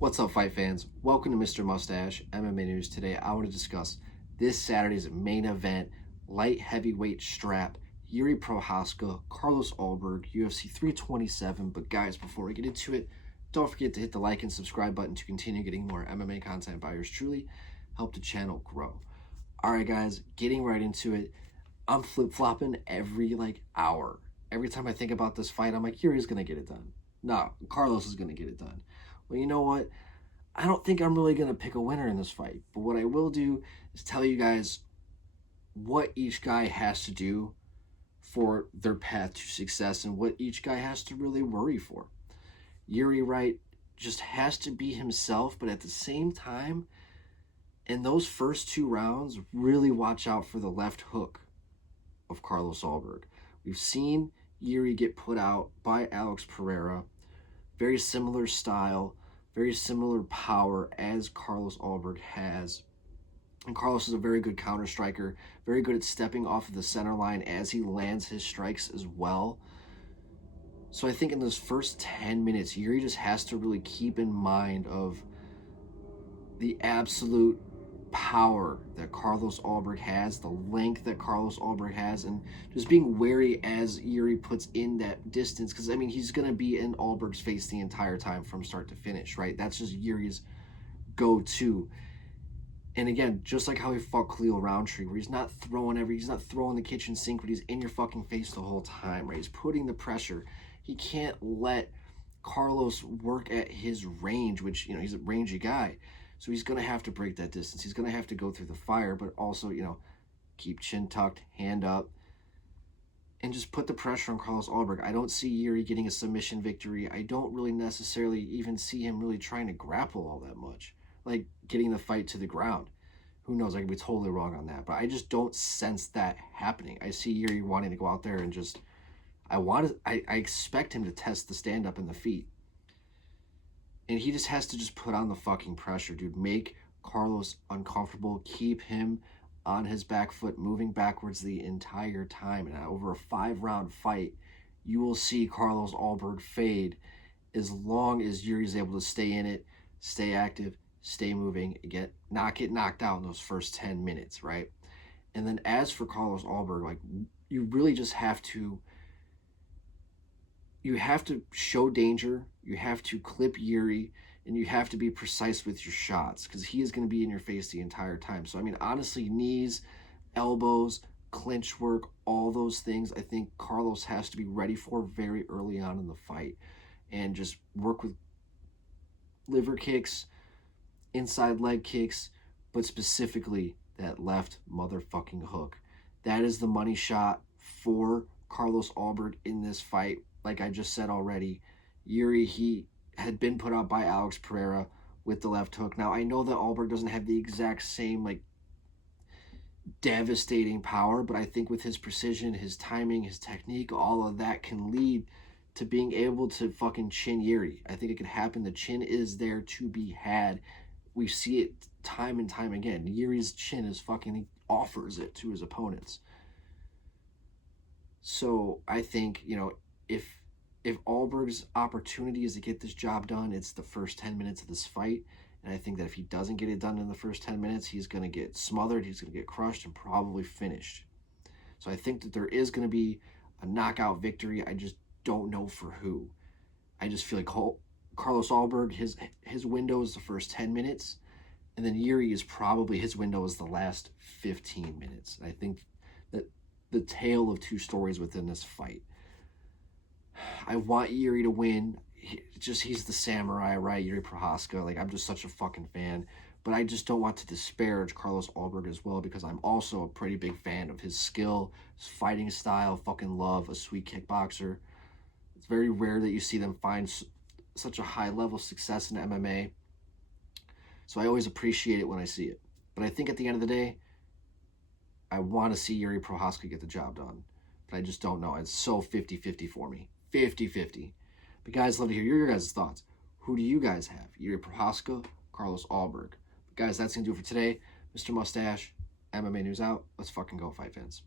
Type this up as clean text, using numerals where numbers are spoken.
What's up, fight fans? Welcome to Mr. Mustache MMA News. Today, I want to discuss this Saturday's main event, light heavyweight strap, Jiri Prochazka, Carlos Ulberg, UFC 327. But guys, before we get into it, don't forget to hit the like and subscribe button to continue getting more MMA content by yours truly. Help the channel grow. All right, guys, getting right into it. I'm flip-flopping every hour. Every time I think about this fight, I'm like, Yuri's gonna get it done. No, Carlos is gonna get it done. Well, you know what? I don't think I'm really going to pick a winner in this fight. But what I will do is tell you guys what each guy has to do for their path to success and what each guy has to really worry for. Jiri Wright just has to be himself, but at the same time, in those first two rounds, really watch out for the left hook of Carlos Ulberg. We've seen Jiri get put out by Alex Pereira. Very similar style, very similar power as Carlos Ulberg has. And Carlos is a very good counter striker, very good at stepping off of the center line as he lands his strikes as well. So I think in those first 10 minutes, Jiri just has to really keep in mind of the absolute power that Carlos Ulberg has, the length that Carlos Ulberg has, and just being wary as Jiri puts in that distance, because I mean he's going to be in Ulberg's face the entire time from start to finish, right? That's just Jiri's go-to. And again, just like how he fought Khalil Roundtree, where he's not throwing the kitchen sink, but he's in your fucking face the whole time, right? He's putting the pressure. He can't let Carlos work at his range, which, you know, he's a rangy guy. So he's going to have to break that distance. He's going to have to go through the fire, but also, you know, keep chin tucked, hand up, and just put the pressure on Carlos Ulberg. I don't see Jiri getting a submission victory. I don't really necessarily even see him really trying to grapple all that much, like getting the fight to the ground. Who knows? I could be totally wrong on that, but I just don't sense that happening. I see Jiri wanting to go out there and just, I expect him to test the stand-up and the feet. And he just has to just put on the fucking pressure, dude. Make Carlos uncomfortable. Keep him on his back foot, moving backwards the entire time. And over a 5-round fight, you will see Carlos Ulberg fade as long as Jiri's able to stay in it, stay active, stay moving, not get knocked out in those first 10 minutes, right? And then as for Carlos Ulberg, like, you really just have to show danger, you have to clip Jiri, and you have to be precise with your shots because he is going to be in your face the entire time. So, I mean, honestly, knees, elbows, clinch work, all those things, I think Carlos has to be ready for very early on in the fight and just work with liver kicks, inside leg kicks, but specifically that left motherfucking hook. That is the money shot for Carlos Ulberg in this fight. Like I just said already, Jiri, he had been put out by Alex Pereira with the left hook. Now, I know that Ulberg doesn't have the exact same, like, devastating power, but I think with his precision, his timing, his technique, all of that can lead to being able to fucking chin Jiri. I think it can happen. The chin is there to be had. We see it time and time again. Jiri's chin is fucking, he offers it to his opponents. So I think, you know, if Ulberg's opportunity is to get this job done, it's the first 10 minutes of this fight. And I think that if he doesn't get it done in the first 10 minutes, he's going to get smothered, he's going to get crushed, and probably finished. So I think that there is going to be a knockout victory. I just don't know for who. I just feel like Carlos Ulberg, his window is the first 10 minutes, and then Jiri is probably, his window is the last 15 minutes. And I think that the tale of two stories within this fight. I want Jiri to win. He's the samurai, right? Jiri Prochazka. Like, I'm just such a fucking fan. But I just don't want to disparage Carlos Ulberg as well because I'm also a pretty big fan of his skill, his fighting style, fucking love a sweet kickboxer. It's very rare that you see them find such a high level of success in MMA. So I always appreciate it when I see it. But I think at the end of the day, I want to see Jiri Prochazka get the job done. But I just don't know. It's so 50-50 for me. 50-50. But guys, love to hear your guys' thoughts. Who do you guys have? Jiri Prochazka, Carlos Ulberg. But guys, that's going to do it for today. Mr. Mustache, MMA News out. Let's fucking go, fight fans.